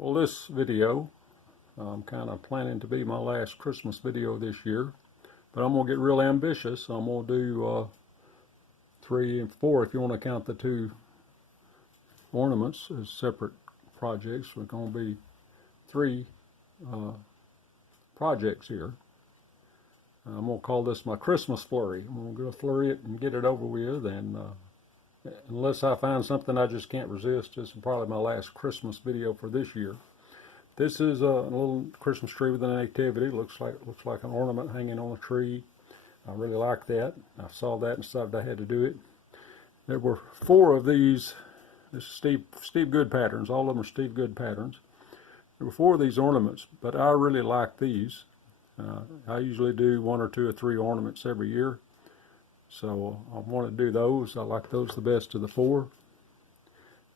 Well, this video, I'm kind of planning to be my last Christmas video this year, but I'm going to get real ambitious. I'm going to do 3 and 4 if you want to count the 2 ornaments as separate projects. We're going to be 3 projects here. I'm going to call this my Christmas flurry. I'm going to go flurry it and get it over with, and unless I find something I just can't resist, this is probably my last Christmas video for this year. This is a little Christmas tree with a nativity. Looks like an ornament hanging on a tree. I really like that. I saw that and decided I had to do it. There were 4 of these. This is Steve Good patterns. All of them are Steve Good patterns. There were 4 of these ornaments, but I really like these. I usually do 1 or 2 or 3 ornaments every year. So I want to do those. I like those the best of the 4.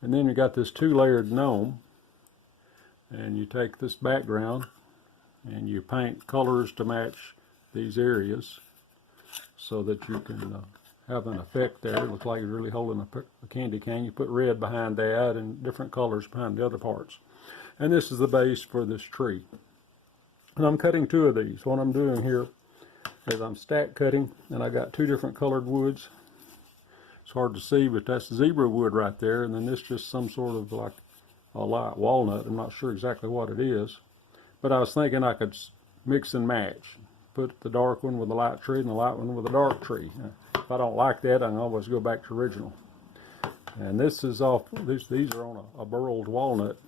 And then you got this 2-layered gnome. And you take this background and you paint colors to match these areas so that you can have an effect there. It looks like you're really holding a candy cane. You put red behind that and different colors behind the other parts. And this is the base for this tree. And I'm cutting 2 of these. What I'm doing here is I'm stack cutting, and I got 2 different colored woods. It's hard to see, but that's zebra wood right there, and then this just some sort of like a light walnut. I'm not sure exactly what it is, but I was thinking I could mix and match. Put the dark one with the light tree and the light one with the dark tree. If I don't like that, I can always go back to original. And this is off. These are on a burled walnut.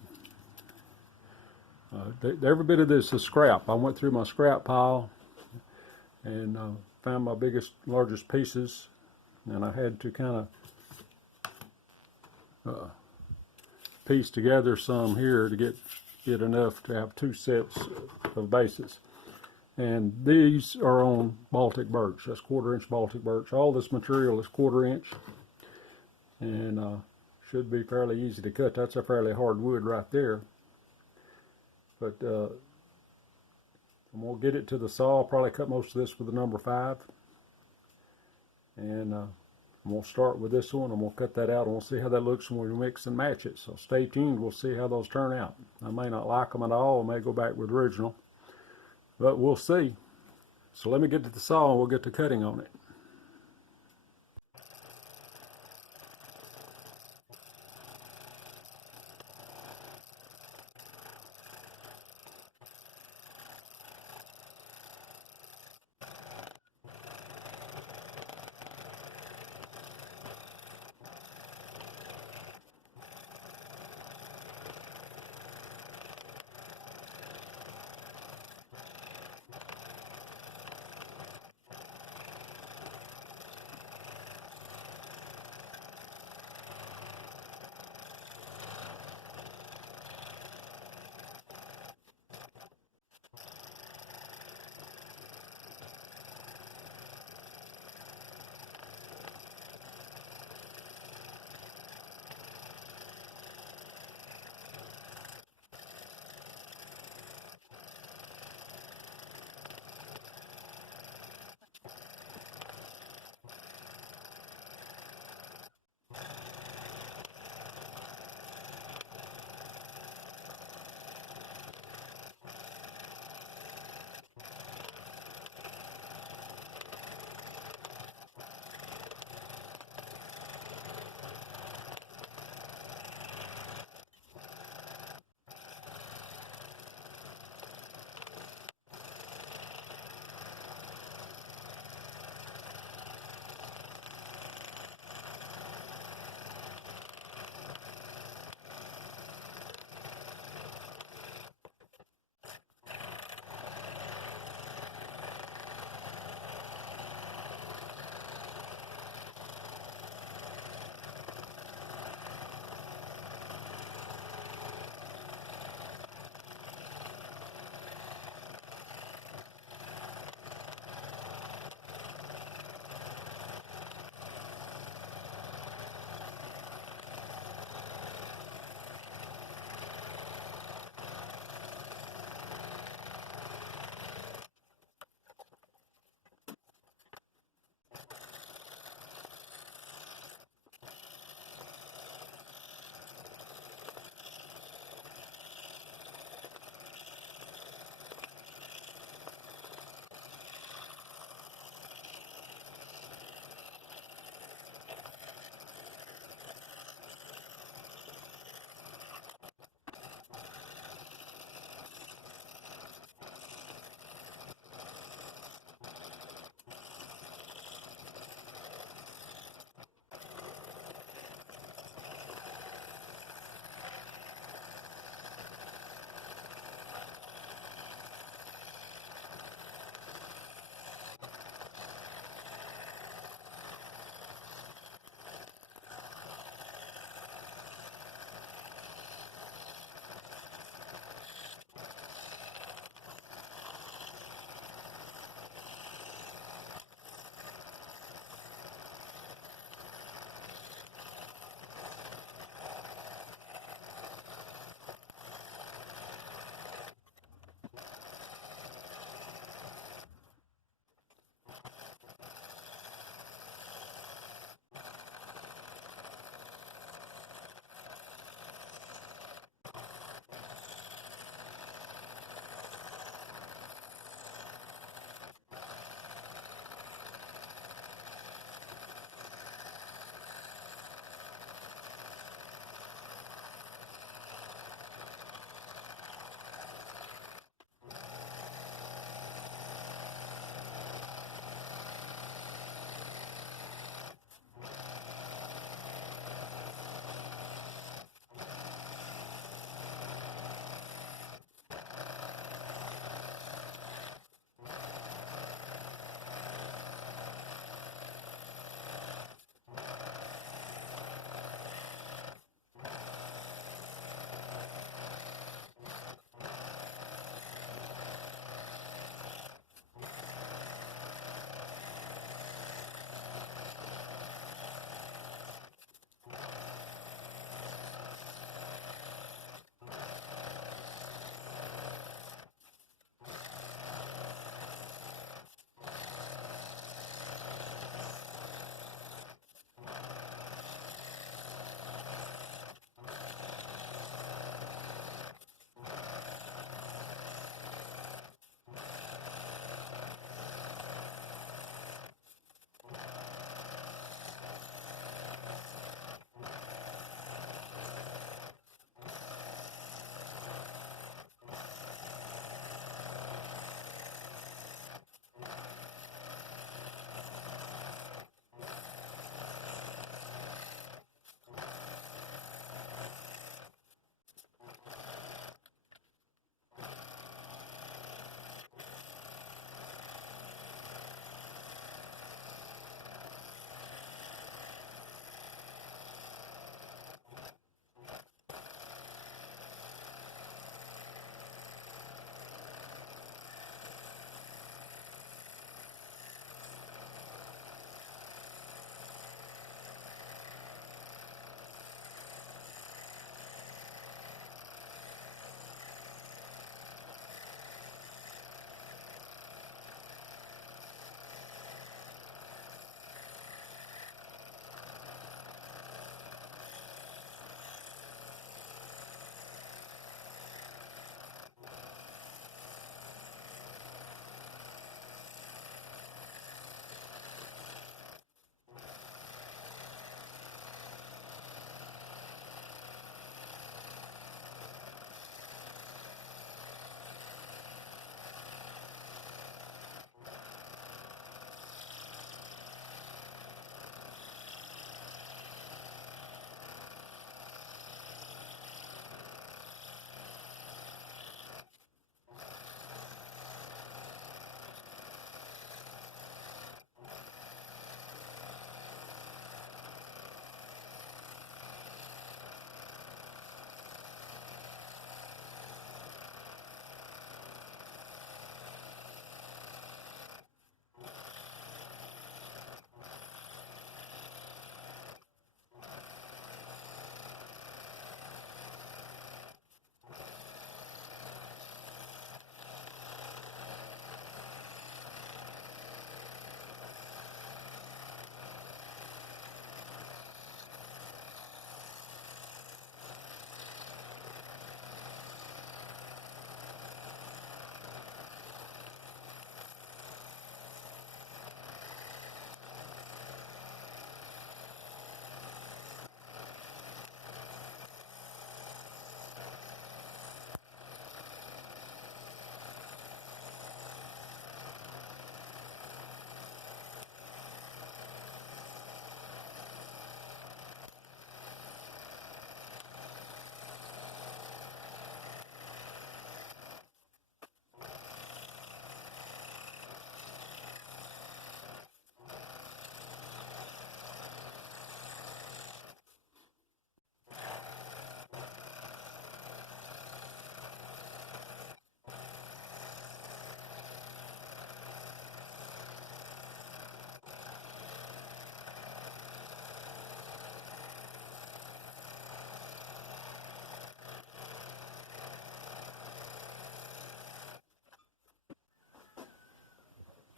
Every bit of this is scrap. I went through my scrap pile and found my largest pieces, and I had to kind of piece together some here to get enough to have 2 sets of bases. And these are on Baltic birch. That's 1/4-inch Baltic birch. All this material is 1/4-inch, and should be fairly easy to cut. That's a fairly hard wood right there. But I'm going to get it to the saw. I'll probably cut most of this with the number 5. And I'm going to start with this one. I'm going to cut that out, and we'll see how that looks when we mix and match it. So stay tuned. We'll see how those turn out. I may not like them at all. I may go back with original. But we'll see. So let me get to the saw, and we'll get to cutting on it.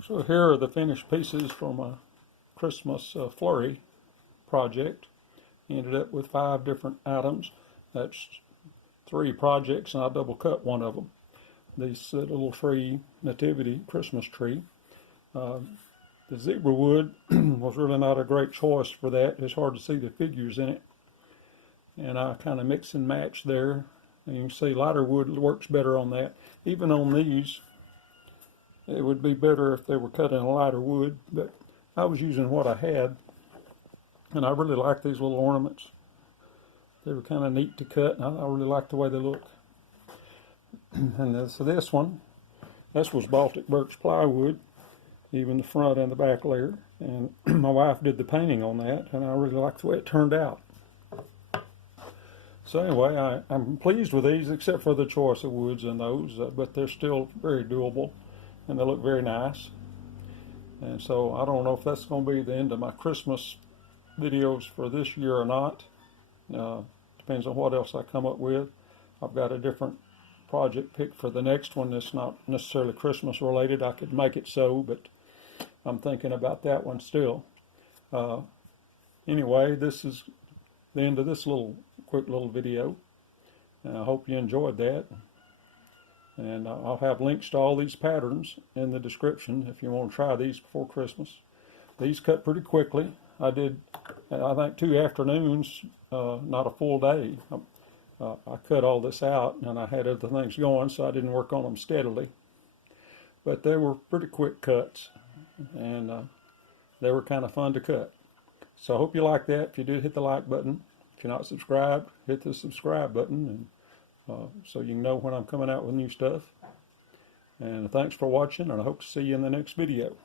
So here are the finished pieces for my Christmas flurry project. Ended up with 5 different items. That's 3 projects, and I double cut one of them. This little tree, nativity Christmas tree. The zebra wood was really not a great choice for that. It's hard to see the figures in it. And I kind of mix and match there. And you can see lighter wood works better on that. Even on these, it would be better if they were cut in a lighter wood, but I was using what I had. And I really like these little ornaments. They were kind of neat to cut, and I really like the way they look. And so this one, this was Baltic birch plywood, even the front and the back layer. And my wife did the painting on that, and I really like the way it turned out. So anyway, I'm pleased with these, except for the choice of woods in those, but they're still very doable, and they look very nice. And so I don't know if that's going to be the end of my Christmas videos for this year or not. Depends on what else I come up with. I've got a different project picked for the next one that's not necessarily Christmas related. I could make it so, but I'm thinking about that one still. Anyway, this is the end of this quick little video. I hope you enjoyed that. And I'll have links to all these patterns in the description if you want to try these before Christmas. These cut pretty quickly. I did, I think, 2 afternoons, not a full day. I cut all this out, and I had other things going, so I didn't work on them steadily. But they were pretty quick cuts, and they were kind of fun to cut. So I hope you like that. If you did, hit the like button. If you're not subscribed, hit the subscribe button, and so you can know when I'm coming out with new stuff. And thanks for watching, and I hope to see you in the next video.